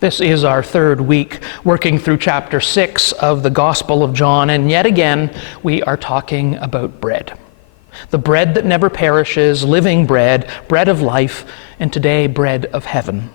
This is our third week working through chapter 6 of the Gospel of John, and yet again we are talking about bread. The bread that never perishes, living bread, bread of life, and today bread of heaven.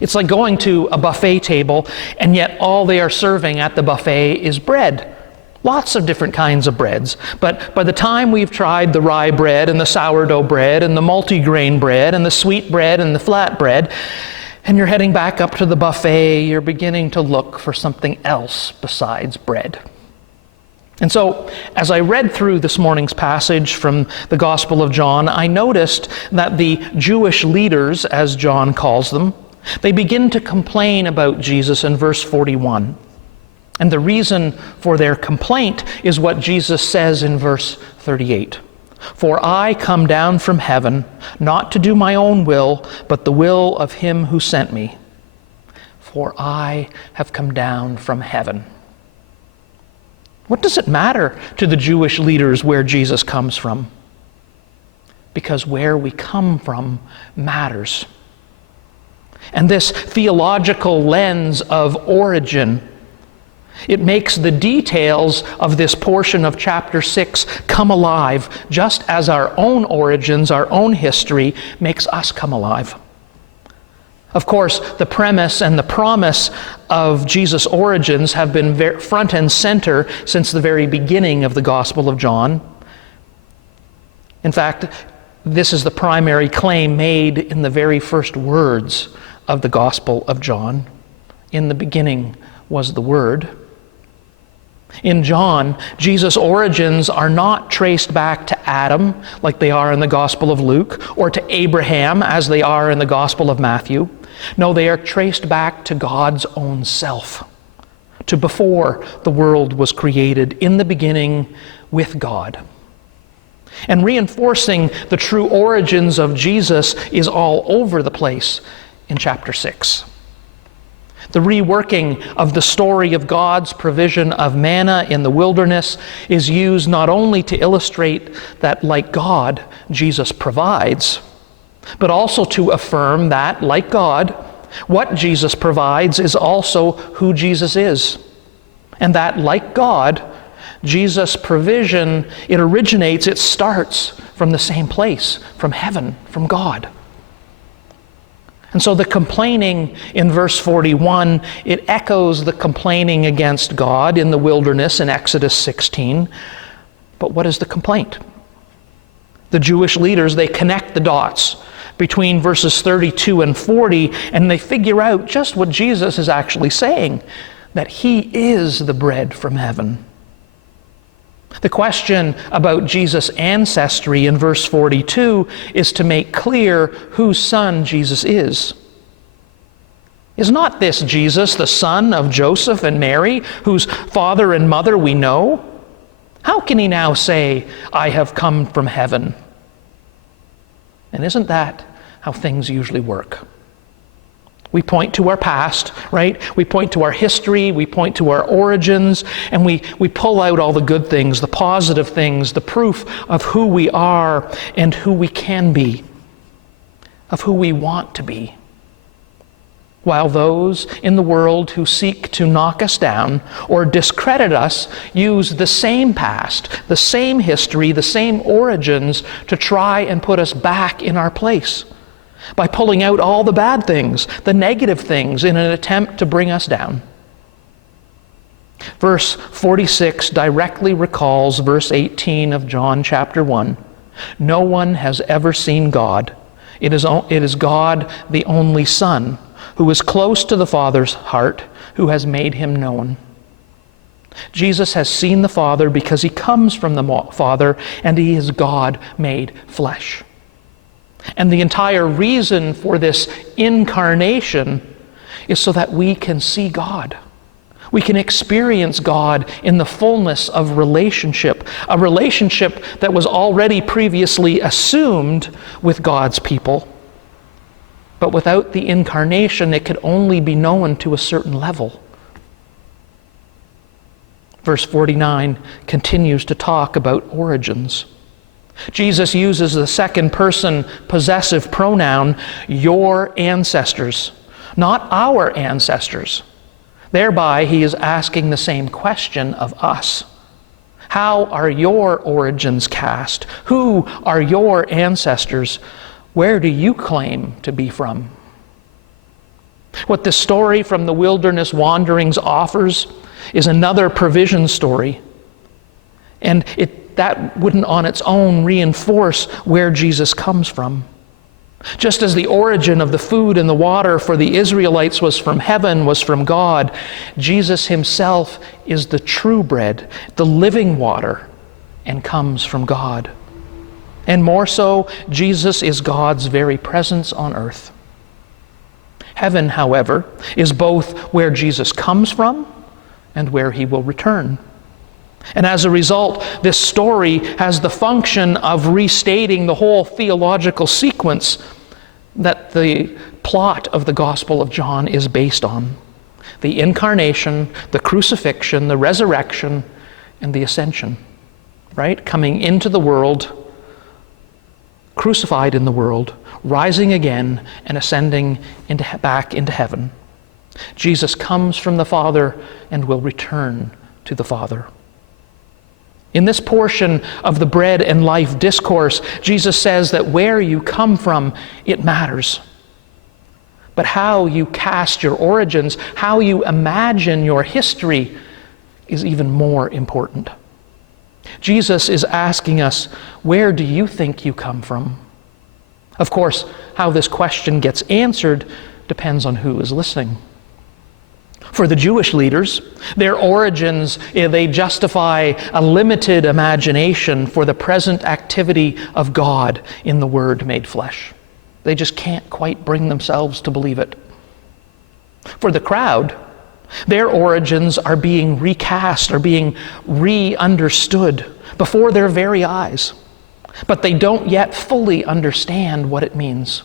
It's like going to a buffet table, and yet all they are serving at the buffet is bread. Lots of different kinds of breads. But by the time we've tried the rye bread and the sourdough bread and the multigrain bread and the sweet bread and the flat bread, and you're heading back up to the buffet, you're beginning to look for something else besides bread. And so, as I read through this morning's passage from the Gospel of John, I noticed that the Jewish leaders, as John calls them, they begin to complain about Jesus in verse 41. And the reason for their complaint is what Jesus says in verse 38. For I come down from heaven, not to do my own will, but the will of him who sent me. For I have come down from heaven. What does it matter to the Jewish leaders where Jesus comes from? Because where we come from matters. And this theological lens of origin, it makes the details of this portion of chapter 6 come alive, just as our own origins, our own history, makes us come alive. Of course, the premise and the promise of Jesus' origins have been front and center since the very beginning of the Gospel of John. In fact, this is the primary claim made in the very first words of the Gospel of John. In the beginning was the Word. In John, Jesus' origins are not traced back to Adam, like they are in the Gospel of Luke, or to Abraham, as they are in the Gospel of Matthew. No, they are traced back to God's own self, to before the world was created, in the beginning with God. And reinforcing the true origins of Jesus is all over the place in chapter 6. The reworking of the story of God's provision of manna in the wilderness is used not only to illustrate that, like God, Jesus provides, but also to affirm that, like God, what Jesus provides is also who Jesus is. And that, like God, Jesus' provision, it starts from the same place, from heaven, from God. And so the complaining in verse 41, it echoes the complaining against God in the wilderness in Exodus 16. But what is the complaint? The Jewish leaders, they connect the dots between verses 32 and 40, and they figure out just what Jesus is actually saying, that he is the bread from heaven. The question about Jesus' ancestry in verse 42 is to make clear whose son Jesus is. Is not this Jesus the son of Joseph and Mary, whose father and mother we know? How can he now say, I have come from heaven? And isn't that how things usually work? We point to our past, right? We point to our history, we point to our origins, and we pull out all the good things, the positive things, the proof of who we are and who we can be, of who we want to be. While those in the world who seek to knock us down or discredit us use the same past, the same history, the same origins to try and put us back in our place by pulling out all the bad things, the negative things, in an attempt to bring us down. Verse 46 directly recalls verse 18 of John chapter 1. No one has ever seen God. It is God, the only Son, who is close to the Father's heart, who has made him known. Jesus has seen the Father because he comes from the Father, and he is God made flesh. And the entire reason for this incarnation is so that we can see God. We can experience God in the fullness of relationship, a relationship that was already previously assumed with God's people. But without the incarnation, it could only be known to a certain level. Verse 49 continues to talk about origins. Jesus uses the second person possessive pronoun, your ancestors, not our ancestors. Thereby, he is asking the same question of us. How are your origins cast? Who are your ancestors? Where do you claim to be from? What this story from the wilderness wanderings offers is another provision story. And that wouldn't on its own reinforce where Jesus comes from. Just as the origin of the food and the water for the Israelites was from heaven, was from God, Jesus himself is the true bread, the living water, and comes from God. And more so, Jesus is God's very presence on earth. Heaven, however, is both where Jesus comes from and where he will return. And as a result, this story has the function of restating the whole theological sequence that the plot of the Gospel of John is based on. The incarnation, the crucifixion, the resurrection, and the ascension. Right? Coming into the world, crucified in the world, rising again, and ascending back into heaven. Jesus comes from the Father and will return to the Father. In this portion of the bread and life discourse, Jesus says that where you come from, it matters. But how you cast your origins, how you imagine your history, is even more important. Jesus is asking us, where do you think you come from? Of course, how this question gets answered depends on who is listening. For the Jewish leaders, their origins, they justify a limited imagination for the present activity of God in the Word made flesh. They just can't quite bring themselves to believe it. For the crowd, their origins are being recast, are being re-understood before their very eyes. But they don't yet fully understand what it means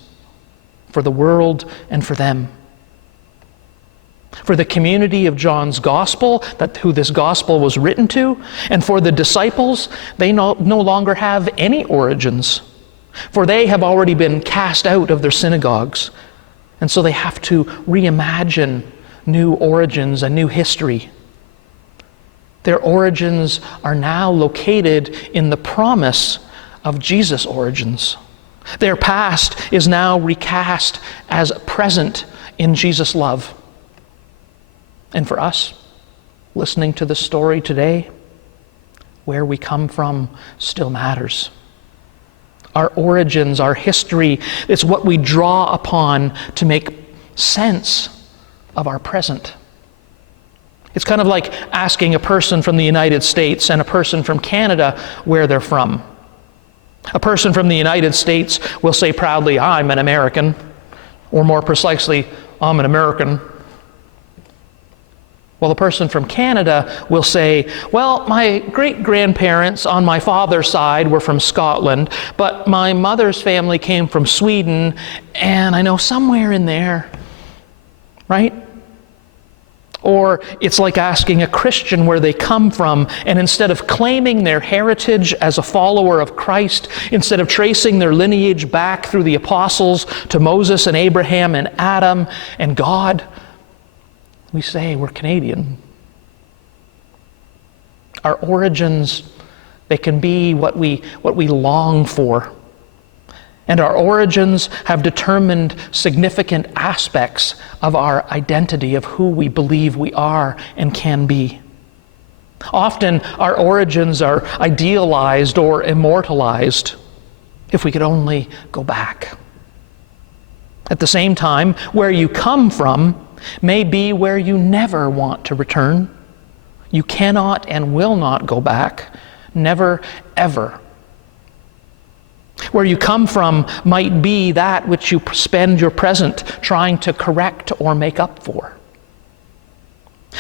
for the world and for them. For the community of John's gospel, who this gospel was written to, and for the disciples, they no longer have any origins. For they have already been cast out of their synagogues. And so they have to reimagine new origins, a new history. Their origins are now located in the promise of Jesus' origins. Their past is now recast as present in Jesus' love. And for us, listening to the story today, where we come from still matters. Our origins, our history, it's what we draw upon to make sense of our present. It's kind of like asking a person from the United States and a person from Canada where they're from. A person from the United States will say proudly, "I'm an American," or more precisely, "I'm an American." Well, the person from Canada will say, "Well, my great-grandparents on my father's side were from Scotland, but my mother's family came from Sweden, and I know somewhere in there," right? Or it's like asking a Christian where they come from, and instead of claiming their heritage as a follower of Christ, instead of tracing their lineage back through the apostles to Moses and Abraham and Adam and God, we say we're Canadian. Our origins, they can be what we long for. And our origins have determined significant aspects of our identity, of who we believe we are and can be. Often our origins are idealized or immortalized, if we could only go back. At the same time, where you come from may be where you never want to return. You cannot and will not go back. Never, ever. Where you come from might be that which you spend your present trying to correct or make up for.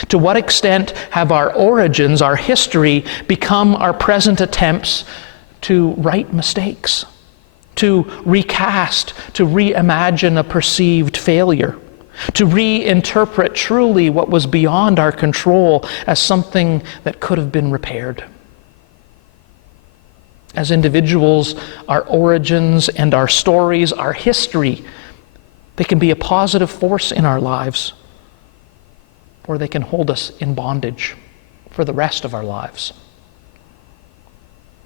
To what extent have our origins, our history, become our present attempts to right mistakes, to recast, to reimagine a perceived failure, to reinterpret truly what was beyond our control as something that could have been repaired? As individuals, our origins and our stories, our history, They can be a positive force in our lives, or they can hold us in bondage for the rest of our lives.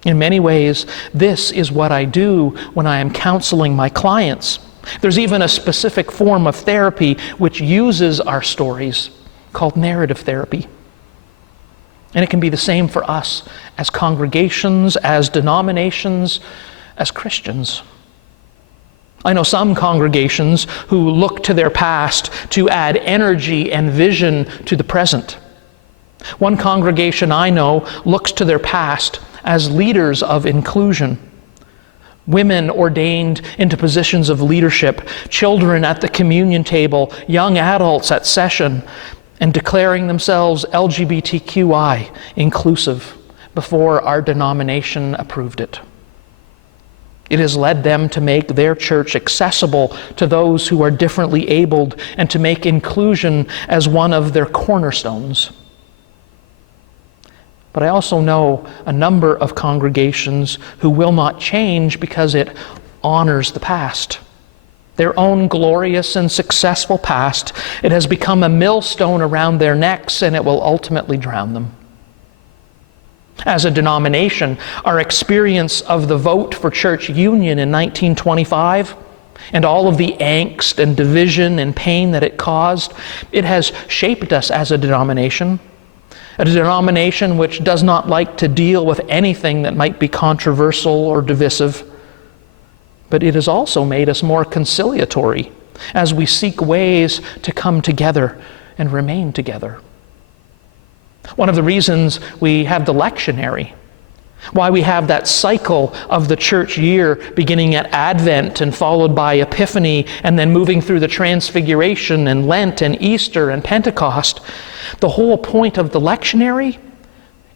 In many ways, this is what I do when I am counseling my clients. There's even a specific form of therapy which uses our stories, called narrative therapy. And it can be the same for us as congregations, as denominations, as Christians. I know some congregations who look to their past to add energy and vision to the present. One congregation I know looks to their past as leaders of inclusion. Women ordained into positions of leadership, children at the communion table, young adults at session, and declaring themselves LGBTQI inclusive before our denomination approved it. It has led them to make their church accessible to those who are differently abled and to make inclusion as one of their cornerstones. But I also know a number of congregations who will not change because it honors the past. Their own glorious and successful past, it has become a millstone around their necks, and it will ultimately drown them. As a denomination, our experience of the vote for church union in 1925 and all of the angst and division and pain that it caused, it has shaped us as a denomination which does not like to deal with anything that might be controversial or divisive. But it has also made us more conciliatory as we seek ways to come together and remain together. One of the reasons we have the lectionary, why we have that cycle of the church year beginning at Advent and followed by Epiphany and then moving through the Transfiguration and Lent and Easter and Pentecost, the whole point of the lectionary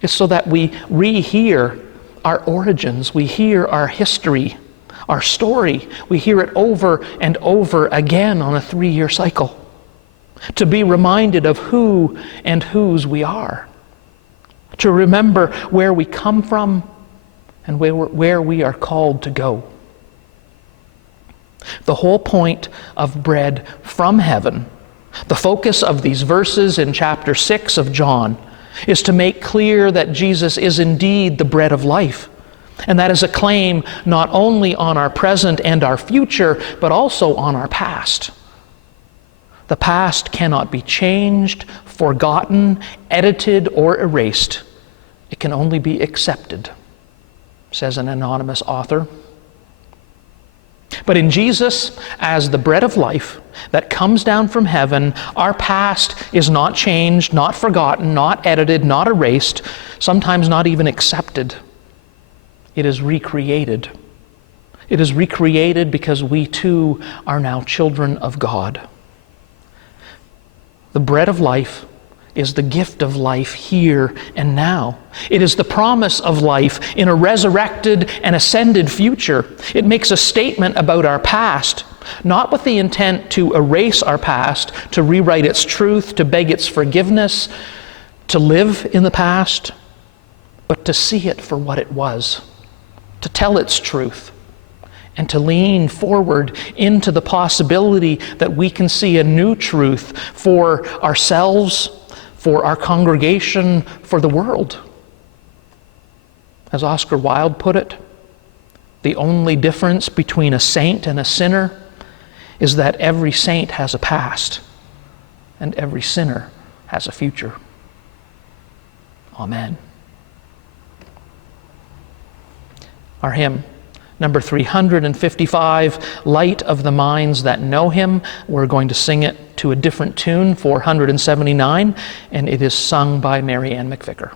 is so that we rehear our origins, we hear our history, our story. We hear it over and over again on a 3-year cycle to be reminded of who and whose we are, to remember where we come from and where we are called to go. The whole point of bread from heaven, the focus of these verses in chapter 6 of John, is to make clear that Jesus is indeed the bread of life. And that is a claim not only on our present and our future, but also on our past. The past cannot be changed, forgotten, edited, or erased. It can only be accepted, says an anonymous author. But in Jesus, as the bread of life that comes down from heaven, our past is not changed, not forgotten, not edited, not erased, sometimes not even accepted. It is recreated. It is recreated because we too are now children of God. The bread of life is the gift of life here and now. It is the promise of life in a resurrected and ascended future. It makes a statement about our past, not with the intent to erase our past, to rewrite its truth, to beg its forgiveness, to live in the past, but to see it for what it was, to tell its truth, and to lean forward into the possibility that we can see a new truth for ourselves, for our congregation, for the world. As Oscar Wilde put it, the only difference between a saint and a sinner is that every saint has a past and every sinner has a future. Amen. Our hymn, number 355, Light of the Minds That Know Him. We're going to sing it to a different tune, 479, and it is sung by Mary Ann McVicker.